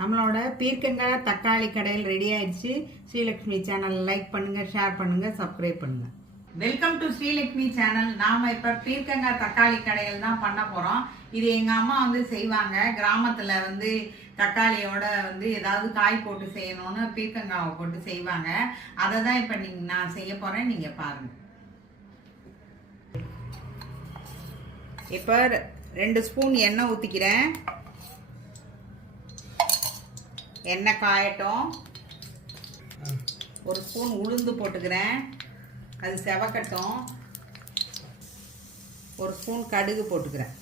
நம்மளோட பீர்க்கங்காய் தக்காளி கடையில் ரெடி ஆயிடுச்சு. ஸ்ரீலக்ஷ்மி சேனல் லைக் பண்ணுங்க, ஷேர் பண்ணுங்க, சப்ஸ்கிரைப் பண்ணுங்க. Welcome to Srilakshmi channel. நாம இப்ப பீர்க்கங்காய் தக்காளி கடையில் தான் பண்ண போறோம். இது எங்க அம்மா செய்வாங்க. கிராமத்துல தக்காளியோட ஏதாவது காய் போட்டு செய்யணும்னு பீர்க்கங்காவை போட்டு செய்வாங்க. அதை தான் இப்ப நான் செய்ய போறேன். நீங்க பாருங்க. இப்ப 2 ஸ்பூன் எண்ணெய் ஊத்திக்கிறேன். எண்ணெய் காயட்டும். 1 ஸ்பூன் உளுந்து போட்டுக்கிறேன், அது செவக்கட்டும். 1 ஸ்பூன் கடுகு போட்டுக்கிறேன்,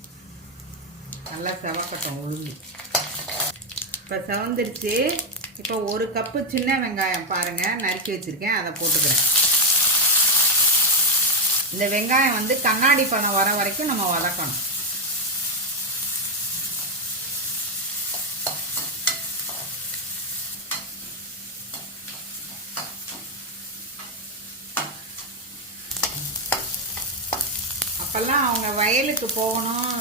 நல்லா செவக்கட்டும் உளுந்து. இப்போ செவந்துருச்சு. இப்போ 1 கப்பு சின்ன வெங்காயம் பாருங்கள் நறுக்கி வச்சுருக்கேன், அதை போட்டுக்கிறேன். இந்த வெங்காயம் கண்ணாடி பழம் வர வரைக்கும் நம்ம வதக்கணும். அப்போல்லாம் அவங்க வயலுக்கு போகணும்,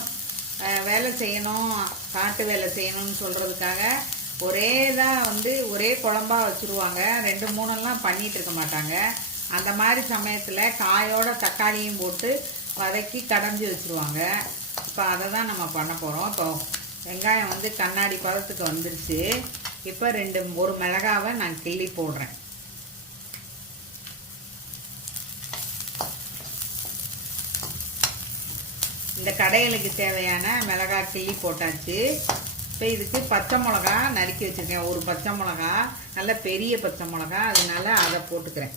வேலை செய்யணும், காட்டு வேலை செய்யணும்னு சொல்கிறதுக்காக ஒரே இதாக ஒரே குழம்பா வச்சுருவாங்க. 2-3 பண்ணிகிட்டு இருக்க மாட்டாங்க. அந்த மாதிரி சமயத்தில் காயோட தக்காளியும் போட்டு வதக்கி கடைஞ்சி வச்சுருவாங்க. இப்போ அதை தான் நம்ம பண்ண போகிறோம். இப்போ வெங்காயம் கண்ணாடி பதத்துக்கு வந்துருச்சு. இப்போ 1 மிளகாவை நான் கிள்ளி போடுறேன். இந்த கடைகளுக்கு தேவையான மிளகாய் கிள்ளி போட்டாச்சு. இப்போ இதுக்கு பச்சை மிளகா நறுக்கி வச்சுருக்கேன். 1 பச்சை மிளகா, நல்ல பெரிய பச்சை மிளகா, அதனால அதை போட்டுக்கிறேன்.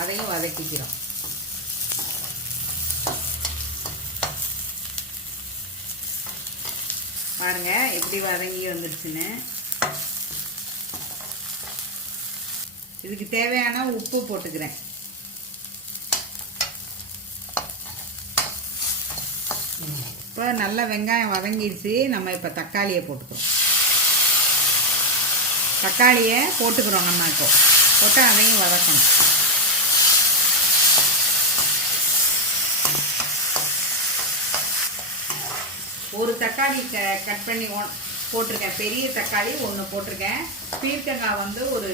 அதையும் வதக்கிக்கிறோம். பாருங்க எப்படி வதங்கி வந்துடுச்சுன்னு. இதுக்கு தேவையான உப்பு போட்டுக்கிறேன். இப்போ நல்லா வெங்காயம் வதங்கிடுச்சு. நம்ம இப்போ தக்காளியை போட்டுக்கிறோம். தக்காளியை போட்டுக்கிறோம். நம்ம இப்போ போட்டு அதையும் வதக்கணும். ஒரு தக்காளி கட் பண்ணி போட்டிருக்கேன். பெரிய தக்காளி 1 போட்டிருக்கேன். பீர்க்கங்காய் ஒரு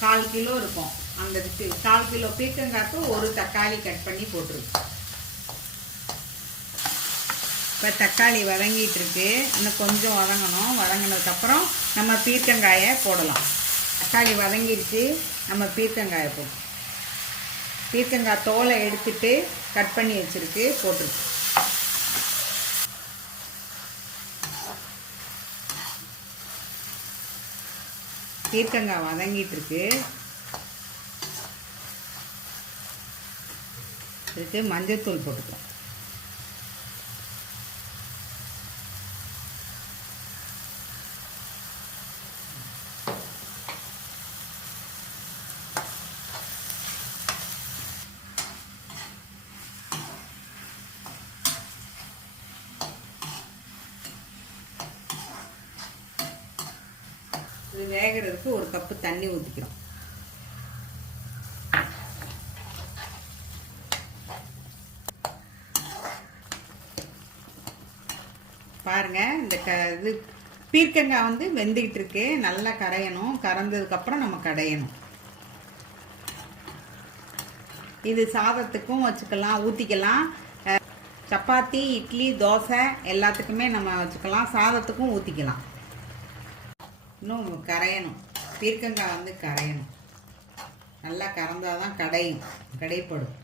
1/4 கிலோ இருக்கும். அந்த 1/4 கிலோ பீர்க்கங்காய்க்கு 1 தக்காளி கட் பண்ணி போட்டிருக்கேன். இப்போ தக்காளி வதங்கிட்டு இருக்கு. இன்னும் கொஞ்சம் வதங்கணும். வதங்கினதுக்கப்புறம் நம்ம பீர்க்கங்காயை போடலாம். தக்காளி வதங்கிடுச்சு. நம்ம பீர்க்கங்காயை போட்டு பீர்க்கங்காய் தோலை எடுத்துட்டு கட் பண்ணி வச்சுருக்கு போட்டுருக்கு. பீர்க்கங்காய் வதங்கிட்டு இருக்கு. இதுக்கு மஞ்சள்தூள் போட்டுக்கலாம். இது வேகிறதுக்கு 1 கப்பு தண்ணி ஊற்றிக்கிறோம். பாருங்க இந்த இது பீர்க்கங்காய் வெந்துக்கிட்டு இருக்கு. நல்லா கரையணும். கறந்ததுக்கப்புறம் நம்ம கடையணும். இது சாதத்துக்கும் வச்சுக்கலாம், ஊற்றிக்கலாம். சப்பாத்தி, இட்லி, தோசை எல்லாத்துக்குமே நம்ம வச்சுக்கலாம். சாதத்துக்கும் ஊற்றிக்கலாம். இன்னும் கரையணும். பீர்க்கங்காய் கரையணும். நல்லா கறந்தாதான் கடைப்படும்.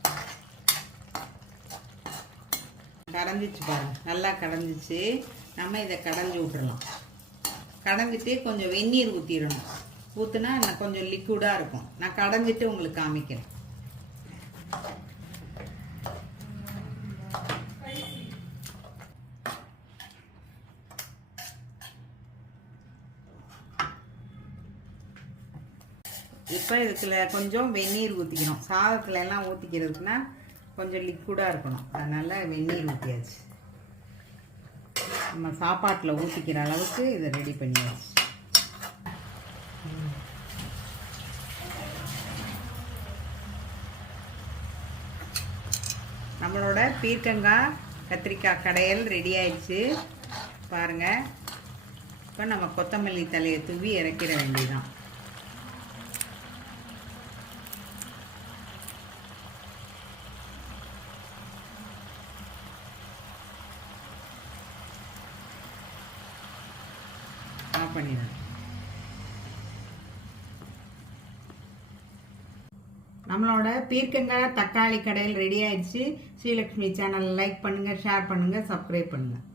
கரைஞ்சிச்சு பாருங்க, நல்லா கடைஞ்சிச்சு. நம்ம இதை கடைஞ்சி விட்டுறலாம். கடைஞ்சிட்டு கொஞ்சம் வெந்நீர் ஊற்றிடணும். ஊற்றுனா கொஞ்சம் லிக்விடாக இருக்கும். நான் கடைஞ்சிட்டு உங்களுக்கு காமிக்கிறேன். இப்போ இதுக்குள்ள கொஞ்சம் வெந்நீர் ஊற்றிக்கணும். சாதத்துல எல்லாம் ஊற்றிக்கிறதுக்குன்னா கொஞ்சம் லிக்விடாக இருக்கணும். அதனால் வெந்நீர் ஊற்றியாச்சு. நம்ம சாப்பாட்டில் ஊற்றிக்கிற அளவுக்கு இதை ரெடி பண்ணியாச்சு. நம்மளோட பீர்க்கங்காய் கத்திரிக்காய் கடையல் ரெடி ஆயிடுச்சு. பாருங்க. இப்போ நம்ம கொத்தமல்லி தலையை தூவி இறக்கிட வேண்டியதுதான். ஆஃப் பண்ணிடுறேன். நம்மளோட பீர்க்கங்காய் தக்காளி கடையில் ரெடி ஆயிடுச்சு. ஸ்ரீலக்ஷ்மி சேனல் லைக் பண்ணுங்கள், ஷேர் பண்ணுங்கள், சப்ஸ்கிரைப் பண்ணுங்கள்.